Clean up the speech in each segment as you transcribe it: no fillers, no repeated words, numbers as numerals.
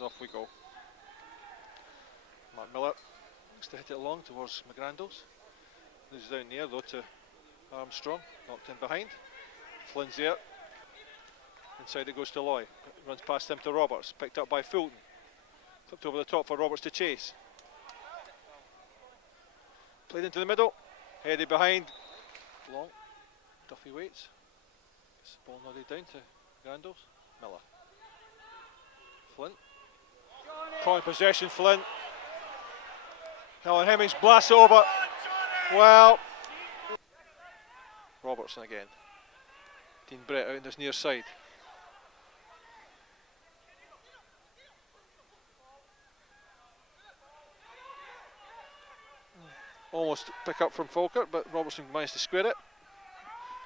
as off we go. Mark Miller looks to hit it long towards McGrandles. Loses down near though to Armstrong, knocked in behind. Flynn's there. Inside it goes to Loy. Runs past him to Roberts, picked up by Fulton. Flipped over the top for Roberts to chase. Played into the middle, headed behind. Long. Duffy waits. This ball nodded down to Grandles. Miller. Flynn. Caught in possession, Flynn. Helen Hemmings blasts it over. Well. Robertson again. Dean Brett out on this near side. Almost pick up from Falkirk, but Robertson managed to square it.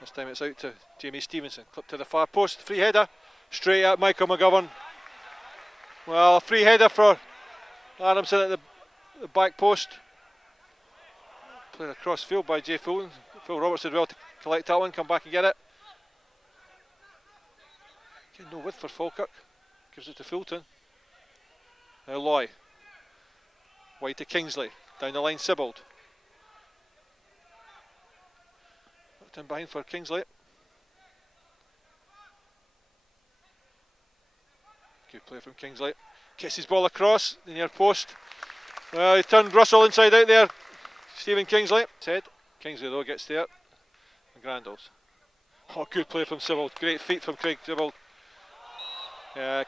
This time it's out to Jamie Stevenson. Clip to the far post, free header. Straight at Michael McGovern. Well, a free header for Adamson at the back post. Played across field by Jay Fulton. Phil Roberts did well to collect that one, come back and get it. Again, no width for Falkirk. Gives it to Fulton. Now Loy. Wide to Kingsley. Down the line, Sibbald. Knocked in behind for Kingsley. Good play from Kingsley. Gets his ball across the near post. Well, he turned Russell inside out there. Stephen Kingsley. Said. Kingsley though gets there. And Grandles. Oh, good play from Sibbald. Great feet from Craig Sibbald.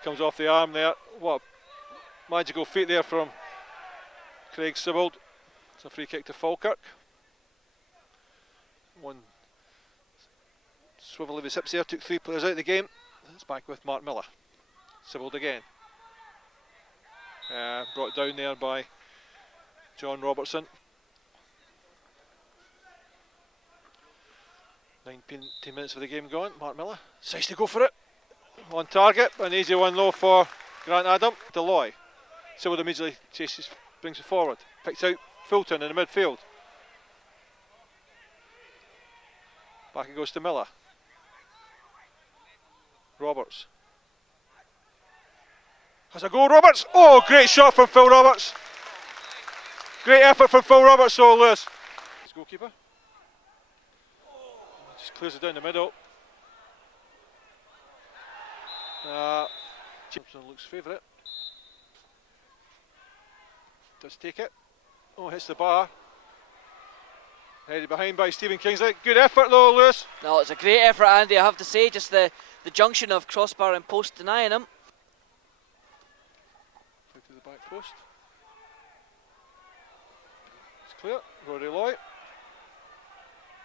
Comes off the arm there. What a magical feet there from Craig Sibbald. It's a free kick to Falkirk. One swivel of his hips there, took 3 players out of the game. It's back with Mark Miller. Sibbald again. Brought down there by John Robertson. 19 minutes of the game gone. Mark Miller decides to go for it. On target, an easy one though for Grant Adam. Deloy. Sibbald immediately chases, brings it forward. Picks out Fulton in the midfield. Back it goes to Miller. Roberts. Has a goal, Roberts. Oh, great shot from Phil Roberts. Great effort from Phil Roberts, so Lewis. His goalkeeper. Just clears it down the middle. Jameson looks favourite. Does take it. Oh, hits the bar. Headed behind by Stephen Kingsley. Good effort though, Lewis. No, it's a great effort, Andy, I have to say. Just the junction of crossbar and post denying him. To the back post. It's clear. Rory Loy.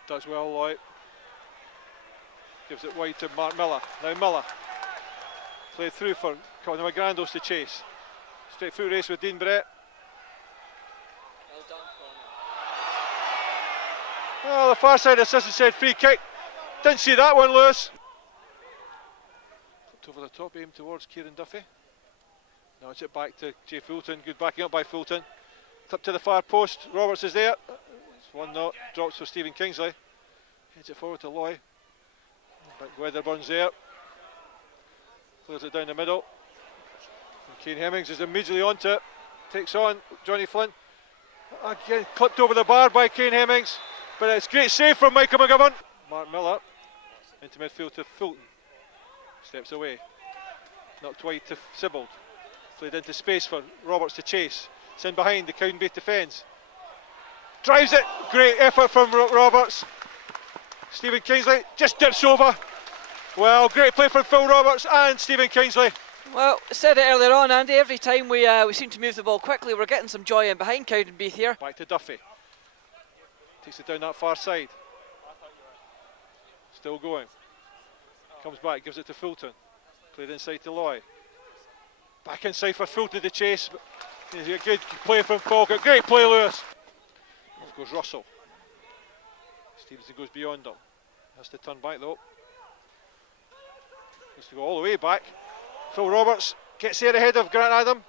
Does well, Loy. Gives it wide to Mark Miller. Now Miller. Played through for Conor McGrandles to chase. Straight through race with Dean Brett. Well done, Conor. Well, the far side assistant said free kick. Didn't see that one, Lewis. Flipped over the top, aimed towards Kieran Duffy. Now it's it back to Jay Fulton. Good backing up by Fulton. Clip to the far post. Roberts is there. It's 1-0. Drops for Stephen Kingsley. Heads it forward to Loy. Weatherburn's there. Clears it down the middle. And Kane Hemmings is immediately onto it. Takes on Johnny Flynn. Again, clipped over the bar by Kane Hemmings. But it's great save from Michael McGovern. Mark Miller into midfield to Fulton. Steps away. Knocked wide to Sibbald. Played into space for Roberts to chase. It's in behind, the Cowdenbeath defence. Drives it. Great effort from Roberts. Stephen Kingsley just dips over. Well, great play from Phil Roberts and Stephen Kingsley. Well, I said it earlier on, Andy, every time we seem to move the ball quickly, we're getting some joy in behind Cowdenbeath here. Back to Duffy. Takes it down that far side. Still going. Comes back, gives it to Fulton. Played inside to Loy. Back inside for Fulton to chase. There's a good play from Falkirk. Great play, Lewis. Off goes Russell. Stevenson goes beyond him. Has to turn back though. Has to go all the way back. Phil Roberts gets there ahead of Grant Adam.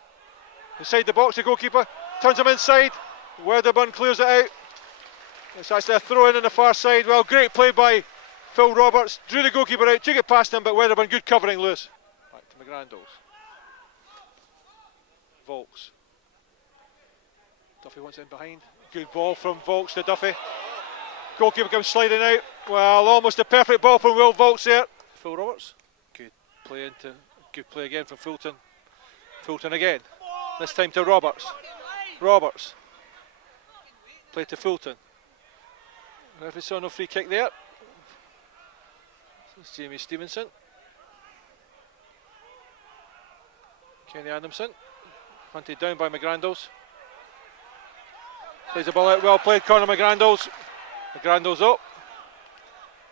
Inside the box, the goalkeeper turns him inside. Wedderburn clears it out. It's actually a throw in on the far side. Well, great play by Phil Roberts. Drew the goalkeeper out, took it past him, but Wedderburn good covering, Lewis. Back to McGrandles. Volks. Duffy wants in behind. Good ball from Volks to Duffy. Goalkeeper comes sliding out. Well, almost a perfect ball from Will Volks there. Phil Roberts. Good play good play again from Fulton. Fulton again. This time to Roberts. Roberts. Play to Fulton. Referee saw no free kick there. It's Jamie Stevenson. Kenny Adamson. Hunted down by McGrandles. Plays the ball out, well played, Conor McGrandles. McGrandles up.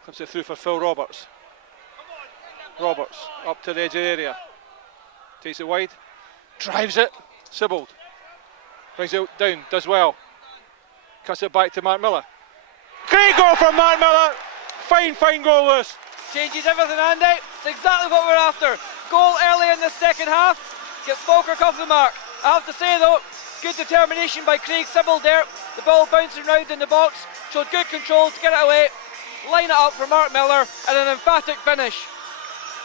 Clips it through for Phil Roberts. Roberts up to the edge of the area. Takes it wide. Drives it. Sibbald. Brings it down, does well. Cuts it back to Mark Miller. Great goal from Mark Miller. Fine goal, Lewis. Changes everything, Andy. It's exactly what we're after. Goal early in the second half. Get Falkirk off the mark. I have to say though, good determination by Craig Sibbald there. The ball bouncing round in the box. Showed good control to get it away. Line it up for Mark Miller and an emphatic finish.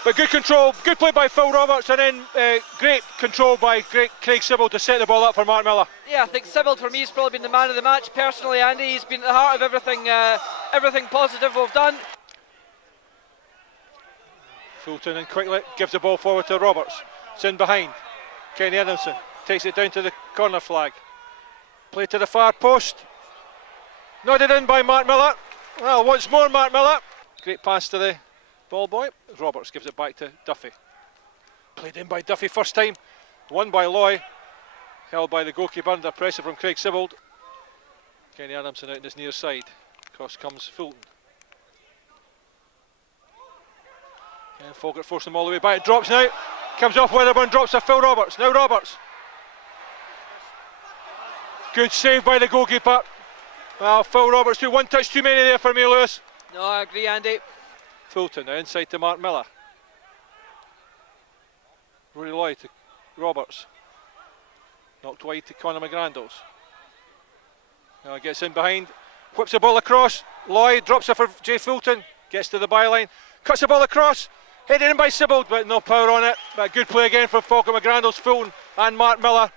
But good control, good play by Phil Roberts, and then great control by Craig Sibbald to set the ball up for Mark Miller. Yeah, I think Sibbald for me has probably been the man of the match. Personally, Andy, he's been at the heart of everything positive we've done. Fulton and quickly gives the ball forward to Roberts. It's in behind. Kenny Adamson takes it down to the corner flag. Play to the far post. Nodded in by Mark Miller. Well, once more Mark Miller. Great pass to the ball boy. Roberts gives it back to Duffy. Played in by Duffy first time. Won by Loy. Held by the goalkeeper under pressure from Craig Sibbald. Kenny Adamson out in his near side. Cross comes Fulton. And Falkirk force them all the way back. It drops now. Comes off Weatherburn, drops to Phil Roberts. Now Roberts. Good save by the goalkeeper. Well, Phil Roberts too. One touch too many there for me, Lewis. No, I agree, Andy. Fulton now inside to Mark Miller. Rory Lloyd to Roberts. Knocked wide to Conor McGrandles. Now gets in behind. Whips the ball across. Lloyd drops it for Jay Fulton. Gets to the byline. Cuts the ball across. Headed in by Sibbald, but no power on it. But good play again from Falkirk McGrandles, Fulton and Mark Miller.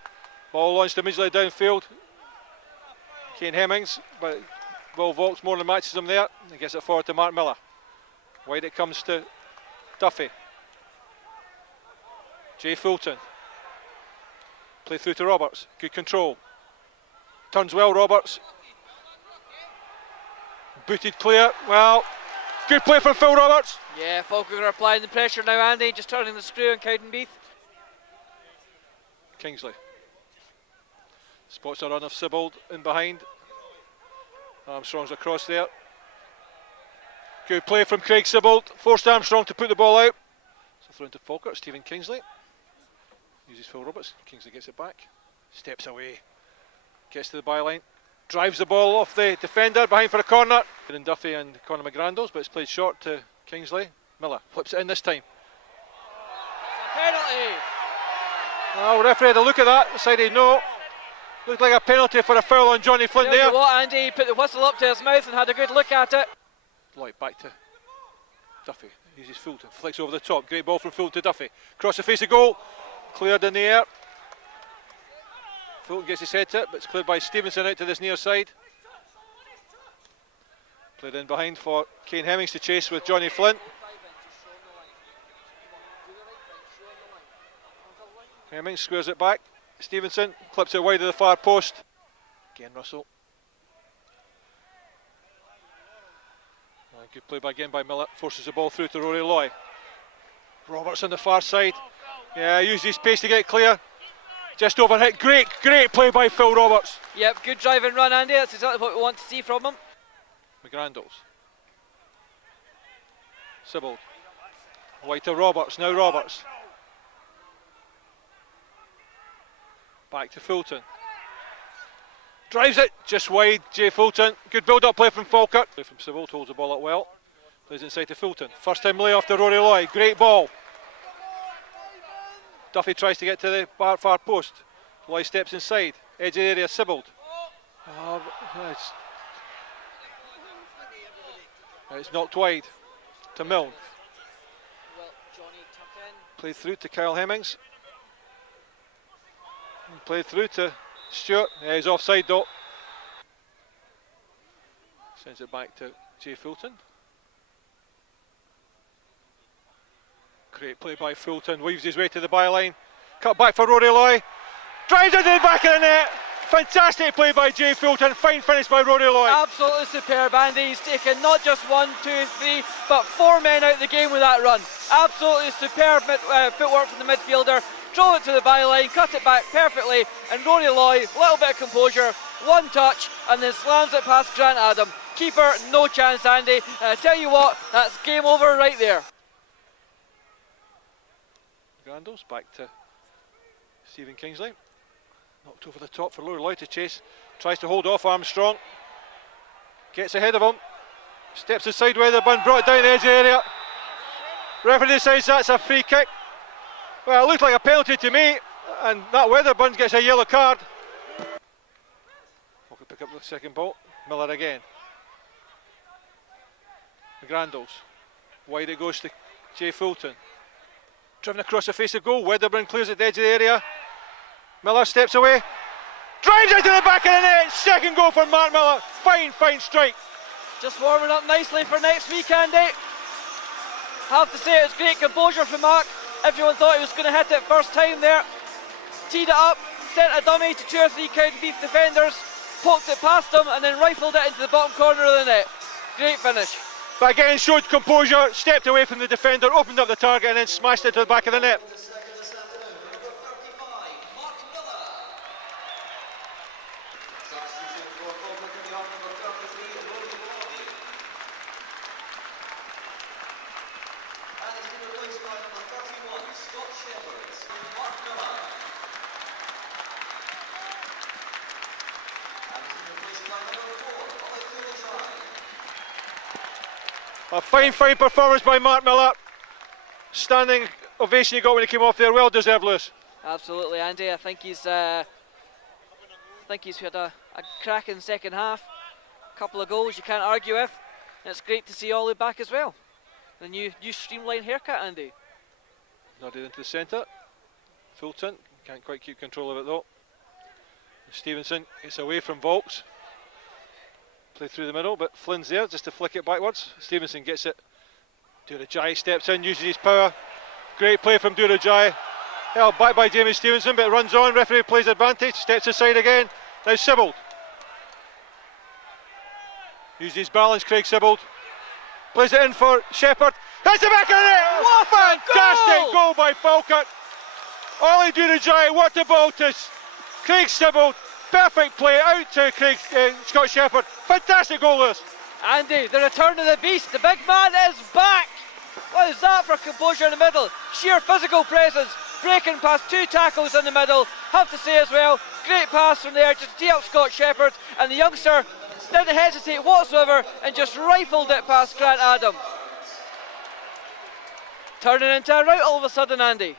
Ball launched immediately downfield. Kane Hemmings, but Will Volks more than matches him there. He gets it forward to Mark Miller. Wide it comes to Duffy. Jay Fulton. Play through to Roberts. Good control. Turns well, Roberts. Booted clear. Well, good play from Phil Roberts. Yeah, Falkirk are applying the pressure now, Andy. Just turning the screw on Cowdenbeath. Kingsley. Spots a run of Sibbald in behind. Armstrong's across there. Good play from Craig Sibbald. Forced Armstrong to put the ball out. So thrown to Falkirk. Stephen Kingsley. Uses Phil Roberts. Kingsley gets it back. Steps away. Gets to the byline. Drives the ball off the defender behind for a corner. And Duffy and Conor McGrandles, but it's played short to Kingsley. Miller flips it in this time. It's a penalty. Well, referee had a look at that. Decided no. Looked like a penalty for a foul on Johnny Flint there. You know what, Andy? He put the whistle up to his mouth and had a good look at it. Lloyd back to Duffy. Uses Fulton. Flicks over the top. Great ball from Fulton to Duffy. Across the face of goal. Cleared in the air. Fulton gets his head to it, but it's cleared by Stevenson out to this near side. Played in behind for Kane Hemmings to chase with Johnny Flint. Hemmings squares it back. Stevenson clips it wide of the far post. Again Russell. Good play again by Miller. Forces the ball through to Rory Loy. Roberts on the far side. Yeah, used his pace to get clear. Just overhit. Great play by Phil Roberts. Yep, good drive and run, Andy. That's exactly what we want to see from him. McGrandles. Sibbald. Wide to Roberts. Now Roberts. Back to Fulton. Drives it just wide. Jay Fulton. Good build-up play from Falkirk. Play from Sibbald, holds the ball up well. Plays inside to Fulton. First time lay off to Rory Loy. Great ball. Duffy tries to get to the far post. Loy steps inside. Edge of the area. Sibbald. It's knocked wide to Milne. Played through to Kyle Hemmings. Played through to Stewart. Yeah, he's offside though. Sends it back to Jay Fulton. Great play by Fulton. Weaves his way to the byline. Cut back for Rory Loy. Drives into the back of the net. Fantastic play by Jay Fulton. Fine finish by Rory Loy. Absolutely superb, Andy. He's taken not just 1, 2, 3, but 4 men out of the game with that run. Absolutely superb footwork from the midfielder. Drove it to the byline, cut it back perfectly, and Rory Loy, a little bit of composure, one touch, and then slams it past Grant Adam. Keeper, no chance, Andy. And I tell you what, that's game over right there. Grandals back to Stephen Kingsley. Knocked over the top for Rory Loy to chase. Tries to hold off Armstrong. Gets ahead of him. Steps aside Weatherbun, brought down the edge of the area. Referee decides that's a free kick. Well, it looked like a penalty to me, and that Weatherbun gets a yellow card. Falkirk pick up the second ball. Miller again. The Grandals. Wide it goes to Jay Fulton. Driven across the face of goal. Weatherbun clears at the edge of the area. Miller steps away. Drives into the back of the net. Second goal for Mark Miller. Fine strike. Just warming up nicely for next week, Andy. Have to say it was great composure from Mark. Everyone thought he was going to hit it first time there. Teed it up, sent a dummy to 2 or 3 Cowdenbeath defenders, poked it past them and then rifled it into the bottom corner of the net. Great finish. But again, showed composure, stepped away from the defender, opened up the target and then smashed it to the back of the net. A fine performance by Mark Miller. Standing ovation he got when he came off there. Well deserved, Lewis. Absolutely, Andy. I think he's had a cracking second half. A couple of goals you can't argue with. And it's great to see Ollie back as well. The new streamlined haircut, Andy. Nodded into the centre. Fulton can't quite keep control of it though. Stevenson gets away from Volks. Play through the middle, but Flynn's there just to flick it backwards. Stevenson gets it. Durajai steps in, uses his power. Great play from Durajai. Held back by Jamie Stevenson, but it runs on. Referee plays advantage, steps aside again. Now Sibbald. Uses his balance, Craig Sibbald. Plays it in for Shepherd. Hits the back of the net! What a fantastic goal by Falkirk. Ollie Durajai, what a ball to Craig Sibbald. Perfect play out to Scott Shepherd. Fantastic goal, Lewis. Andy, the return of the beast. The big man is back. What is that for composure in the middle? Sheer physical presence, breaking past 2 tackles in the middle. Have to say as well, great pass from there, just tee up Scott Shepherd, and the youngster didn't hesitate whatsoever and just rifled it past Grant Adam. Turning into a rout all of a sudden, Andy.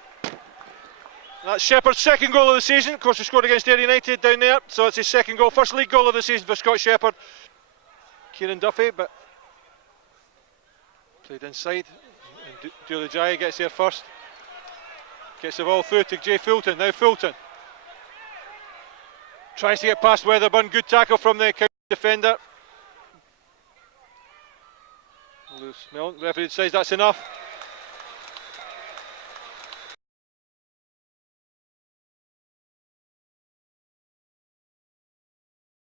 That's Shepherd's second goal of the season. Of course, he scored against Ayr United down there, so it's his second goal. First league goal of the season for Scott Shepherd. Kieran Duffy, but played inside. And Durajai gets there first. Gets the ball through to Jay Fulton. Now Fulton tries to get past Weatherbun. Good tackle from the defender. Lewis Milne, referee says that's enough.